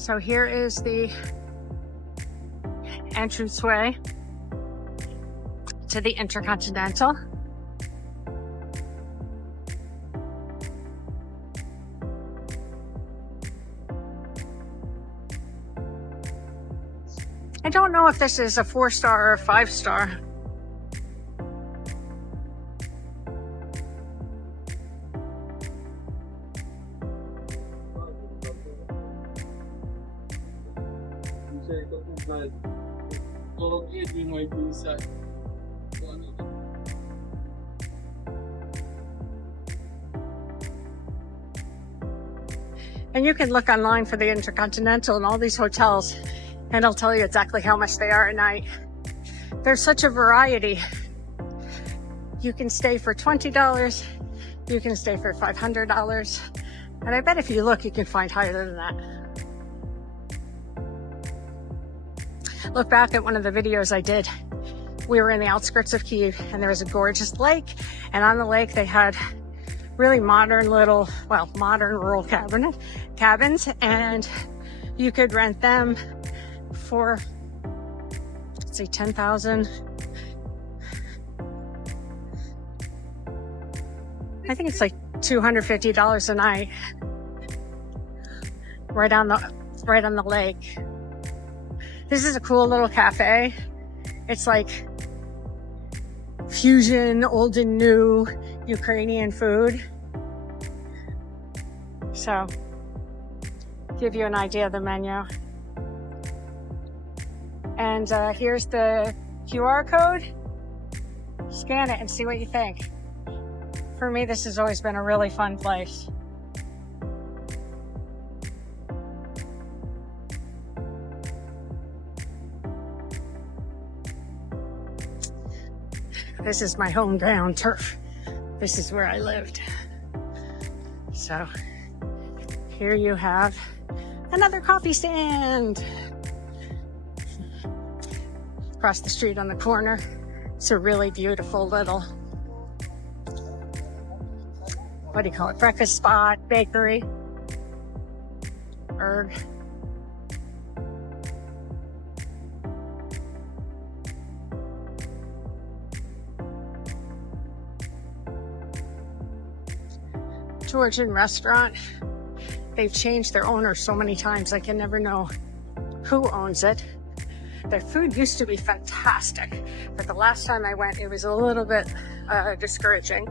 So here is the entranceway to the Intercontinental. I don't know if this is a 4-star or a 5-star. And you can look online for the Intercontinental and all these hotels, and I'll tell you exactly how much they are a night. There's such a variety. You can stay for $20, you can stay for $500, and I bet if you look, you can find higher than that. Look back at one of the videos I did. We were in the outskirts of Kyiv, and there was a gorgeous lake, and on the lake they had really modern little, well, modern rural cabins, and you could rent them for, let's say, $10,000. I think it's like $250 a night, right on the lake. This is a cool little cafe. It's like fusion, old and new Ukrainian food. So, give you an idea of the menu. And here's the QR code. Scan it and see what you think. For me, this has always been a really fun place. This is my hometown turf. This is where I lived. So here you have another coffee stand. Across the street on the corner, it's a really beautiful little, what do you call it, breakfast spot, bakery, erg. Georgian restaurant. They've changed their owner so many times, I can never know who owns it. Their food used to be fantastic, but the last time I went, it was a little bit discouraging.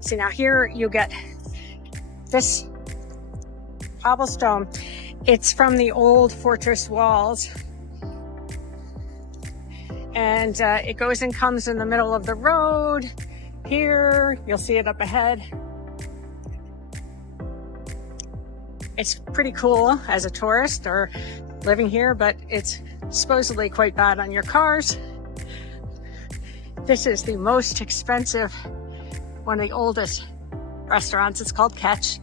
See, now here you get this cobblestone. It's from the old fortress walls, and it goes and comes in the middle of the road. Here, you'll see it up ahead. It's pretty cool as a tourist or living here, but it's supposedly quite bad on your cars. This is the most expensive, one of the oldest restaurants. It's called Ketch,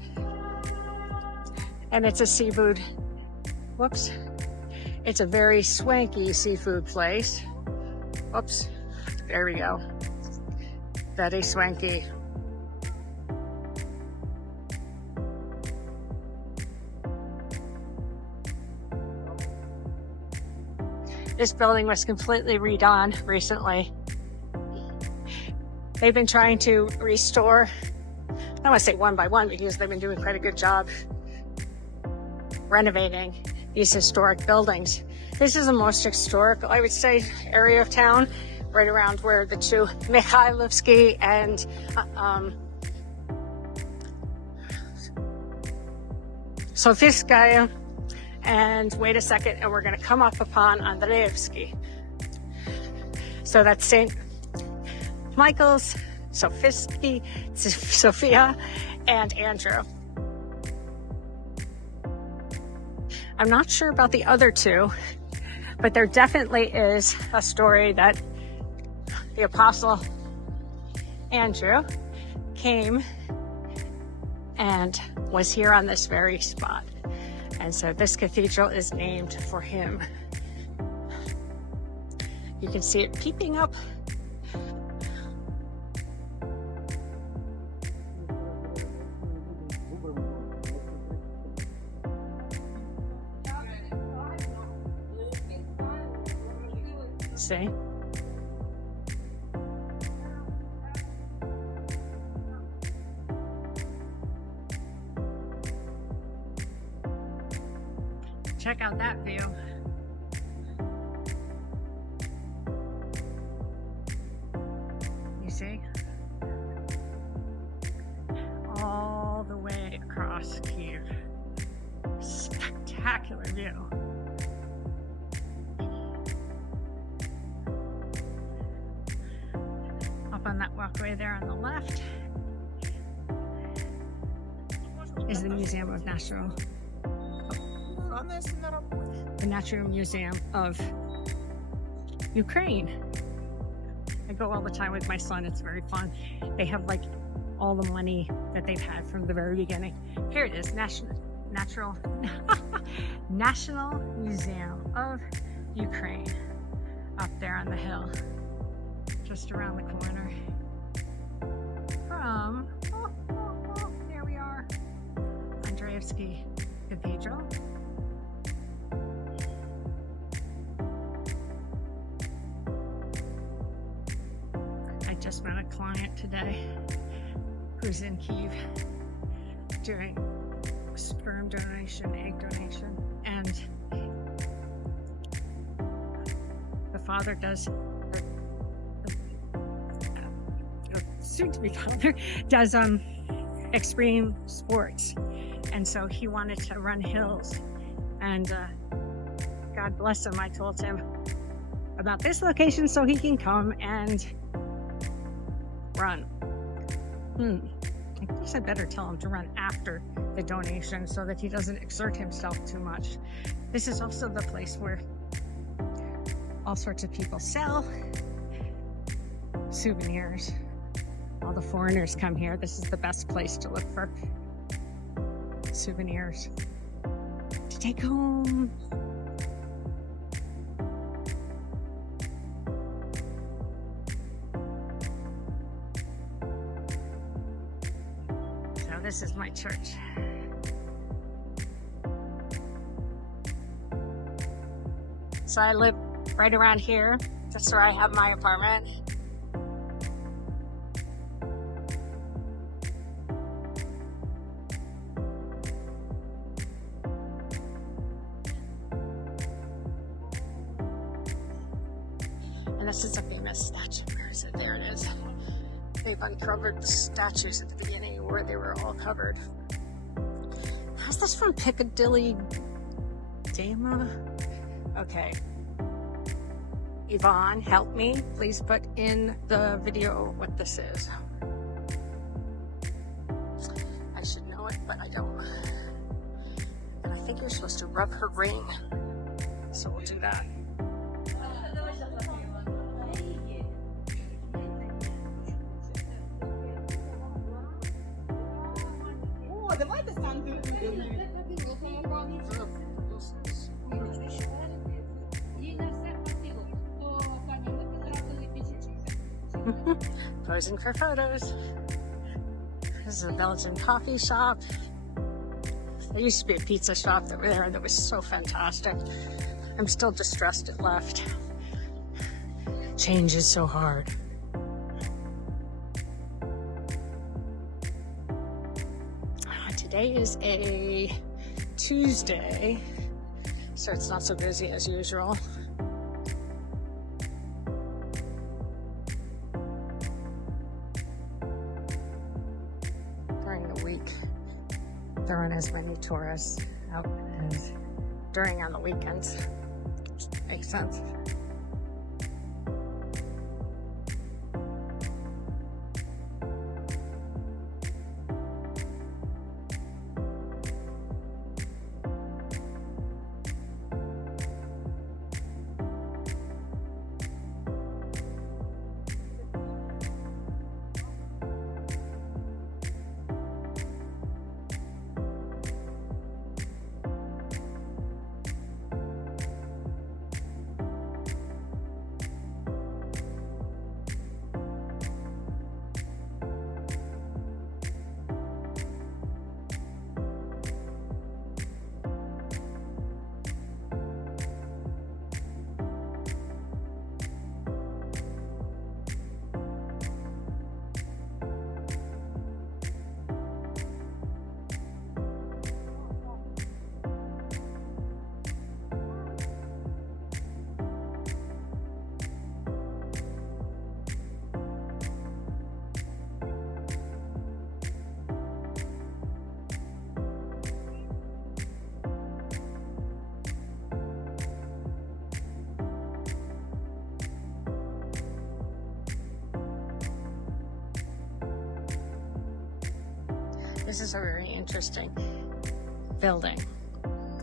and it's a seafood, whoops. It's a very swanky seafood place. Whoops, there we go. Very swanky. This building was completely redone recently. They've been trying to restore, I don't want to say one by one because they've been doing quite a good job renovating these historic buildings. This is the most historical, I would say, area of town, right around where the two Andriivskyi and Sofyskaya. And wait a second, and we're going to come up upon Andriivskyi. So that's St. Michael's, Sofyskyi, Sophia, and Andrew. I'm not sure about the other two, but there definitely is a story that the Apostle Andrew came and was here on this very spot. And so this cathedral is named for him. You can see it peeping up. see. Check out that view. You see? All the way across Kyiv. Spectacular view. Up on that walkway there on the left is the Museum of Natural. The Natural Museum of Ukraine. I go all the time with my son. It's very fun. They have like all the money that they've had from the very beginning. Here it is, National Museum of Ukraine, up there on the hill, just around the corner from, here we are, Andriivskyi Cathedral. I just met a client today who's in Kyiv doing sperm donation, egg donation, and the father does, soon-to-be father, does extreme sports, and so he wanted to run hills, and God bless him, I told him about this location so he can come and run. I guess I better tell him to run after the donation so that he doesn't exert himself too much. This is also the place where all sorts of people sell souvenirs. All the foreigners come here. This is the best place to look for souvenirs to take home. This is my church. So I live right around here. That's where I have my apartment. And this is a famous statue. Where is it? There it is. They've uncovered the statues at the beginning where they were all covered. How's this from Piccadilly Dama? Okay. Yvonne, help me. Please put in the video what this is. I should know it, but I don't. And I think you're supposed to rub her ring. So we'll do that. Posing for photos. This is a Belgian coffee shop. There used to be a pizza shop that was there that was so fantastic. I'm still distressed it left. Change is so hard. Today is a Tuesday, so it's not so busy as usual. During the week, there aren't as many tourists out as during on the weekends. Makes sense. This is a very interesting building.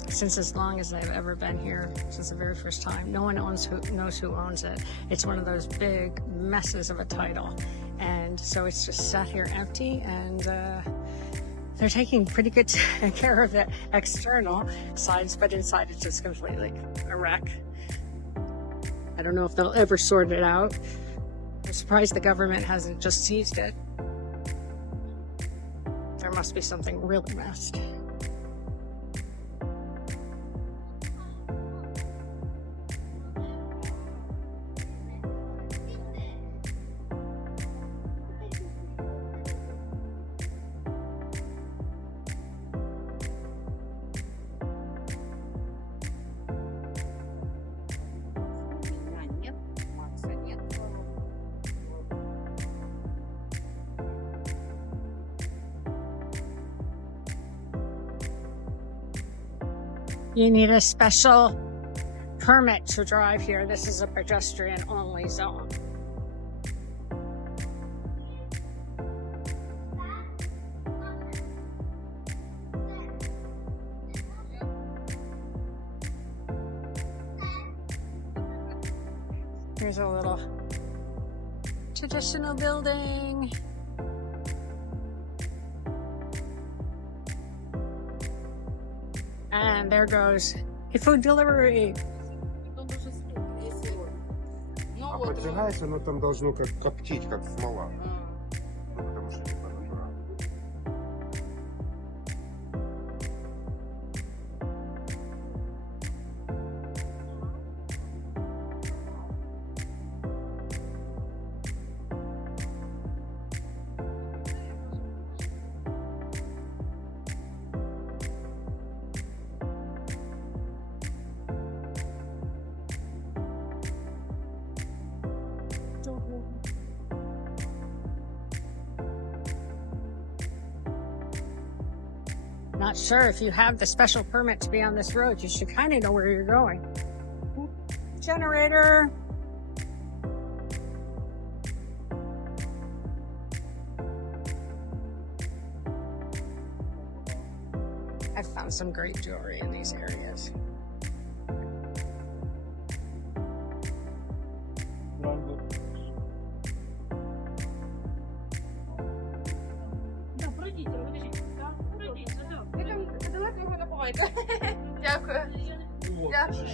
Since as long as I've ever been here, since the very first time, no one knows who owns it. It's one of those big messes of a title. And so it's just sat here empty, and they're taking pretty good care of the external sides, but inside it's just completely a wreck. I don't know if they'll ever sort it out. I'm surprised the government hasn't just seized it. There must be something really messed. You need a special permit to drive here. This is a pedestrian only zone. Here's a little traditional building. And there goes a food delivery. А поджигается, оно там должно как коптить, как смола. Ну, потому что типа натурально. Not sure if you have the special permit to be on this road. You should kind of know where you're going. Generator. I've found some great jewelry in these areas. Дякую. Дякую.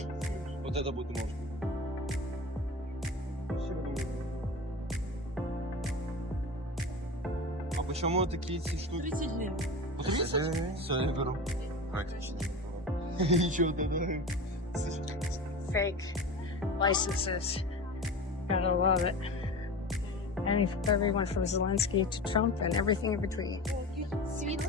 Вот это будет можно. А почему такие эти штуки? 30 гривен. 30? Все, я беру. Практично. Ничего, давай. Fake licenses. Gotta love it. And everyone from Zelensky to Trump and everything in between. Світ.